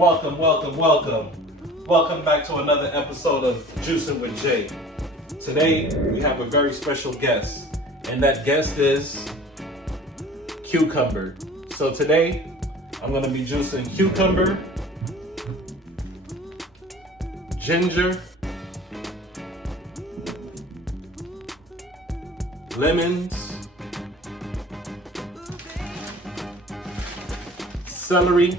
Welcome, welcome, welcome. Welcome back to another episode of Juicing with Jay. Today, we have a very special guest, and that guest is cucumber. So today, I'm gonna be juicing cucumber, ginger, lemons, celery,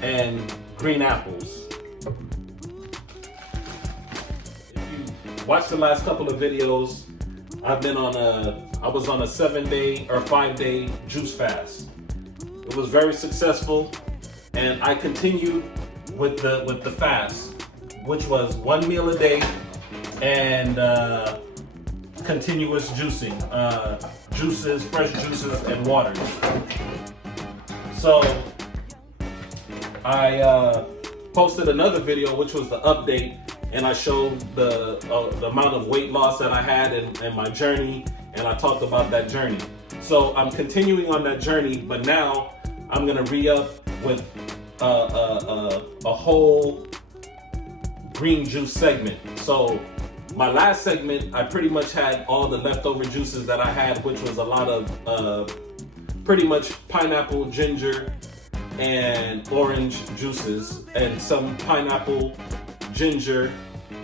and green apples. If you watched the last couple of videos, I was on a 7-day or 5-day juice fast. It was very successful, and I continued with the fast, which was 1 meal a day and continuous juicing, juices, fresh juices, and waters. So I posted another video, which was the update, and I showed the amount of weight loss that I had and my journey, and I talked about that journey. So I'm continuing on that journey, but now I'm gonna re-up with a whole green juice segment. So my last segment, I pretty much had all the leftover juices that I had, which was a lot of pretty much pineapple, ginger, and orange juices, and some pineapple, ginger,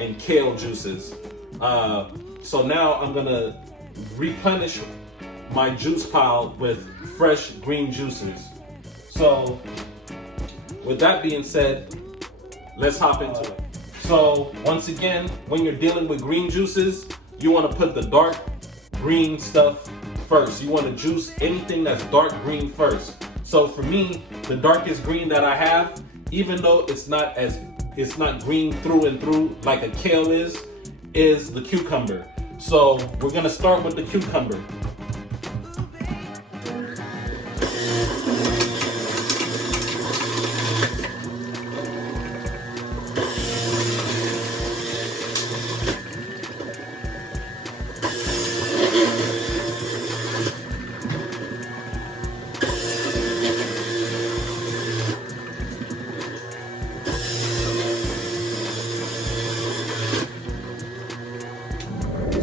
and kale juices. So now I'm gonna replenish my juice pile with fresh green juices. So with that being said, let's hop into it. So once again, when you're dealing with green juices, you want to put the dark green stuff first. You want to juice anything that's dark green first. So for me, the darkest green that I have, even though it's not green through and through like a kale is the cucumber. So we're gonna start with the cucumber.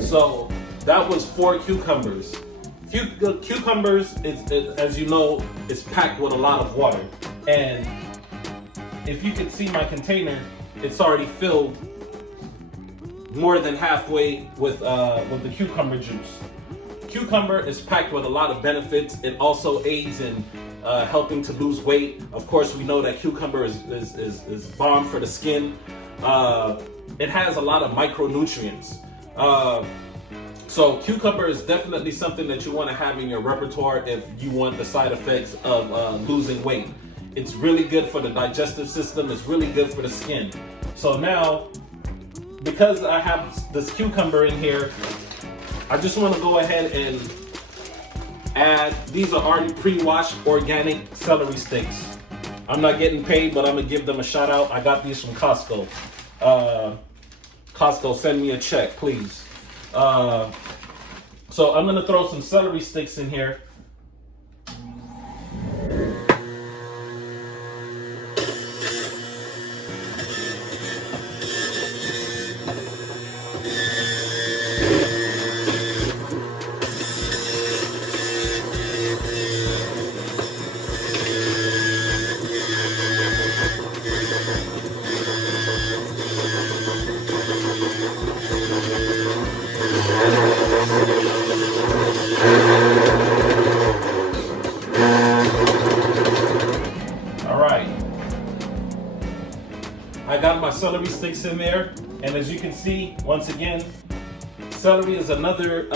So that was 4 cucumbers. Cucumbers, as you know, is packed with a lot of water. And if you can see my container, it's already filled more than halfway with the cucumber juice. Cucumber is packed with a lot of benefits. It also aids in helping to lose weight. Of course, we know that cucumber is bomb for the skin. It has a lot of micronutrients. So cucumber is definitely something that you want to have in your repertoire if you want the side effects of losing weight. It's really good for the digestive system. It's really good for the skin. So now, because I have this cucumber in here, I just want to go ahead and add, these are already pre-washed organic celery sticks. I'm not getting paid, but I'm gonna give them a shout out. I got these from Costco. Costco, send me a check, please. So I'm gonna throw some celery sticks in here. I got my celery sticks in there, and as you can see, once again, celery is another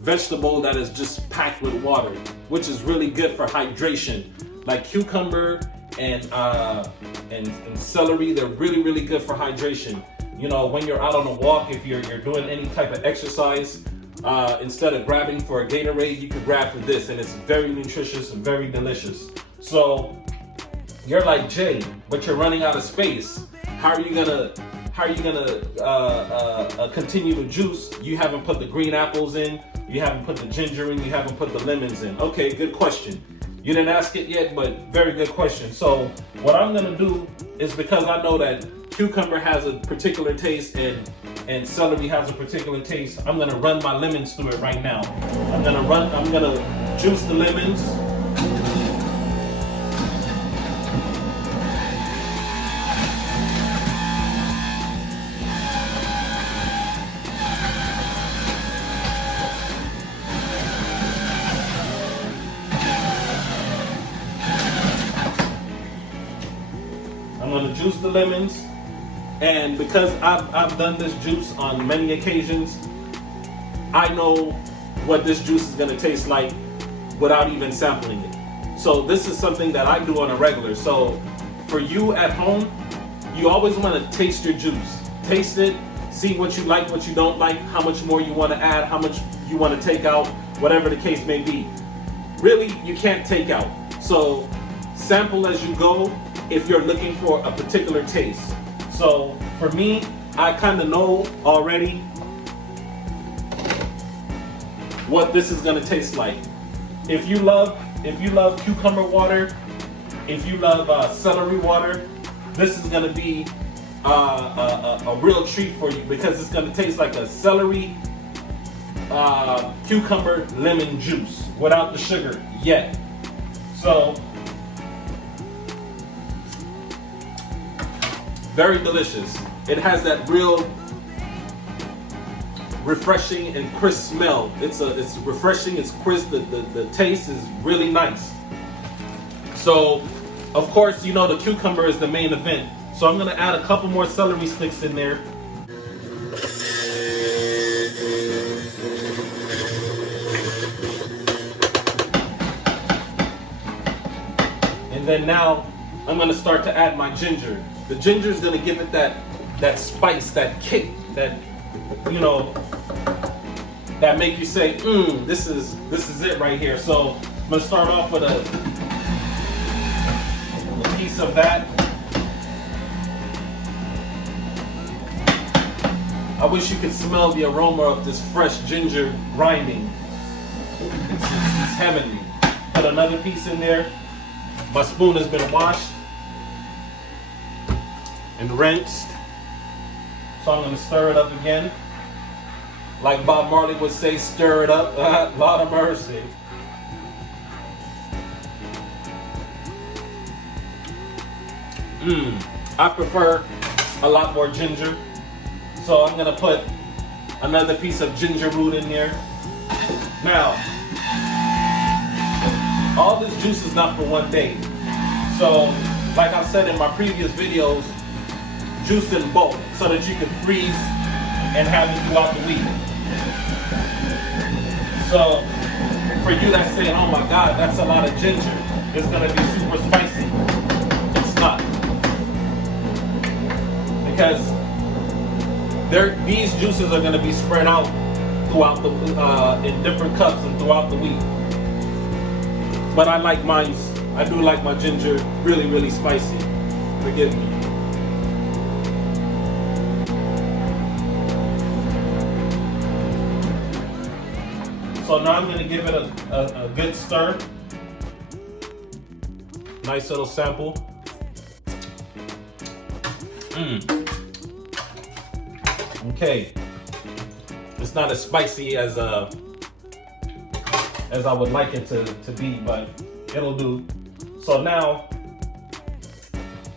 vegetable that is just packed with water, which is really good for hydration. Like cucumber and celery, they're really good for hydration. You know, when you're out on a walk, if you're doing any type of exercise, instead of grabbing for a Gatorade, you could grab for this, and it's very nutritious and very delicious. So you're like, Jay, but you're running out of space. How are you gonna continue to juice? You haven't put the green apples in. You haven't put the ginger in, you haven't put the lemons in. Okay, good question. You didn't ask it yet, but very good question. So what I'm gonna do is, because I know that cucumber has a particular taste and celery has a particular taste, I'm gonna run my lemons through it right now. I'm gonna juice the lemons. I'm gonna juice the lemons, and because I've done this juice on many occasions, I know what this juice is gonna taste like without even sampling it. So this is something that I do on a regular. So for you at home, you always wanna taste your juice. Taste it, see what you like, what you don't like, how much more you wanna add, how much you wanna take out, whatever the case may be. Really, you can't take out. So sample as you go if you're looking for a particular taste. So for me, I kind of know already what this is gonna taste like. If you love cucumber water, if you love celery water, this is gonna be a real treat for you, because it's gonna taste like a celery cucumber lemon juice without the sugar yet. So very delicious. It has that real refreshing and crisp smell. It's refreshing, it's crisp, the taste is really nice. So, of course, you know the cucumber is the main event. So I'm gonna add a couple more celery sticks in there. And then now, I'm gonna start to add my ginger. The ginger is gonna give it that spice, that kick, that, you know, that make you say, this is it right here. So I'm gonna start off with a piece of that. I wish you could smell the aroma of this fresh ginger grinding. It's heavenly. Put another piece in there. My spoon has been washed and rinsed. So I'm gonna stir it up again. Like Bob Marley would say, stir it up. Lord of mercy. I prefer a lot more ginger. So I'm gonna put another piece of ginger root in there. Now, all this juice is not for one day. So, like I said in my previous videos, juice in bulk so that you can freeze and have it throughout the week. So, for you that's saying, oh my God, that's a lot of ginger, it's gonna be super spicy. It's not. Because these juices are gonna be spread out throughout the, in different cups and throughout the week. But I like mine's, I do like my ginger really, really spicy. Forgive me. So now I'm gonna give it a good stir. Nice little sample. Okay. It's not as spicy as I would like it to be, but it'll do. So now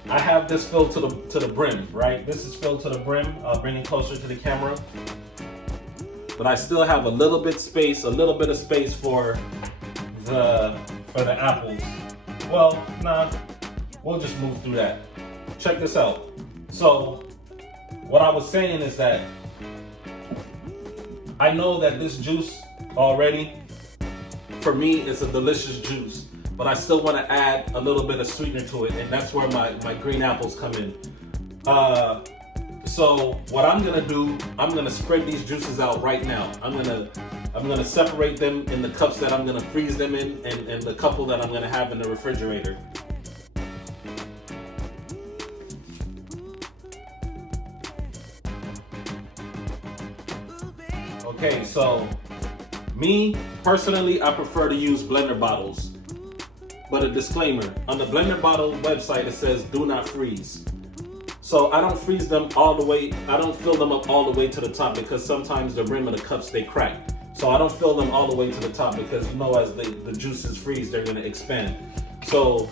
I have this filled to the brim, right? This is filled to the brim. I'll bring it closer to the camera. But I still have a little bit of space for the apples. Well, nah, we'll just move through that. Check this out. So what I was saying is that I know that this juice already, for me, it's a delicious juice, but I still want to add a little bit of sweetener to it, and that's where my green apples come in. So what I'm gonna do, I'm gonna spread these juices out right now. I'm gonna separate them in the cups that I'm gonna freeze them in, and the couple that I'm gonna have in the refrigerator. Okay, so Me, personally, I prefer to use blender bottles. But a disclaimer, on the blender bottle website, it says do not freeze. So I don't freeze them all the way, I don't fill them up all the way to the top because sometimes the rim of the cups, they crack. So I don't fill them all the way to the top because you know as the juices freeze, they're gonna expand. So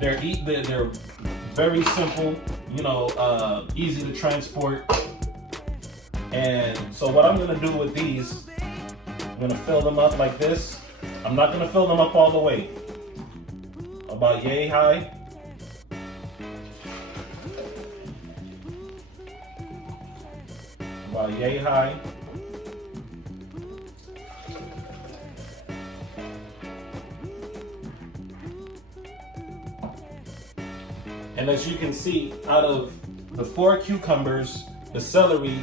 they're very simple, you know, easy to transport. And so what I'm gonna do with these, I'm gonna fill them up like this. I'm not gonna fill them up all the way. About yay high. About yay high. And as you can see, out of the 4 cucumbers, the celery,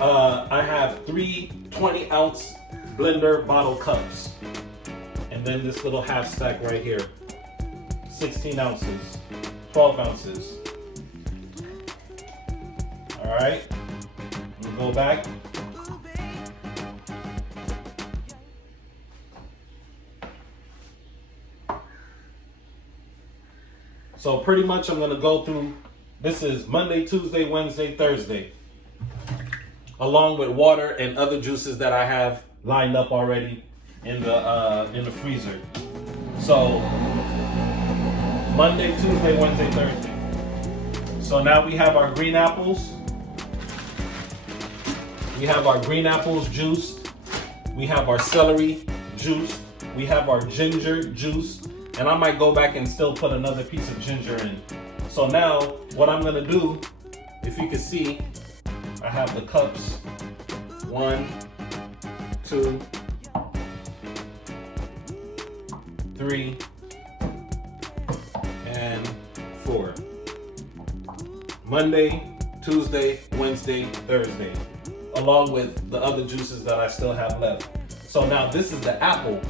I have 3 20-ounce blender bottle cups. And then this little half stack right here, 16 ounces, 12 ounces. All right, we'll go back. So pretty much I'm gonna go through, this is Monday, Tuesday, Wednesday, Thursday, along with water and other juices that I have lined up already in the freezer. So Monday, Tuesday, Wednesday, Thursday. So now we have our green apples. We have our green apples juiced. We have our celery juice. We have our ginger juice. And I might go back and still put another piece of ginger in. So now what I'm gonna do, if you can see, I have the cups, 1, 2, 3, and 4. Monday, Tuesday, Wednesday, Thursday, along with the other juices that I still have left. So now this is the apple.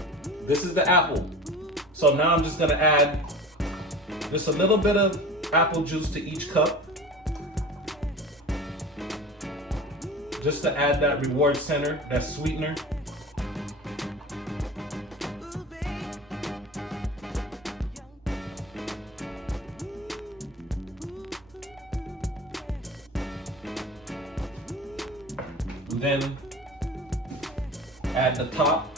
This is the apple. So now I'm just gonna add just a little bit of apple juice to each cup, just to add that reward center, that sweetener. Then add the top.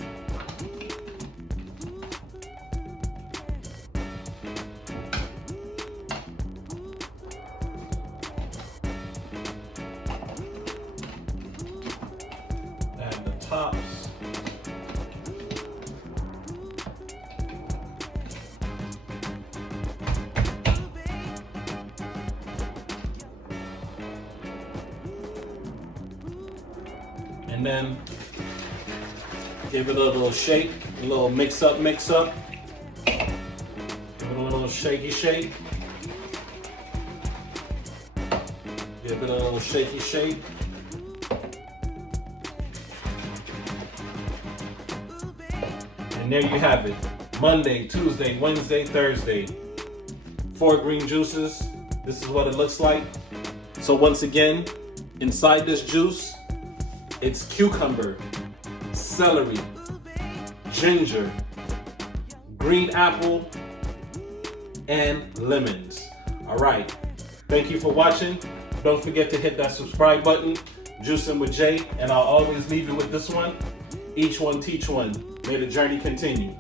Add the tops. And then give it a little shake, a little mix up. Give it a little shaky shake. Give it a little shaky shake. And there you have it. Monday, Tuesday, Wednesday, Thursday. 4 green juices. This is what it looks like. So once again, inside this juice, it's cucumber, celery, ginger, green apple, and lemons. All right. Thank you for watching. Don't forget to hit that subscribe button. Juicing with Jay, and I'll always leave you with this one. Each one teach one. May the journey continue.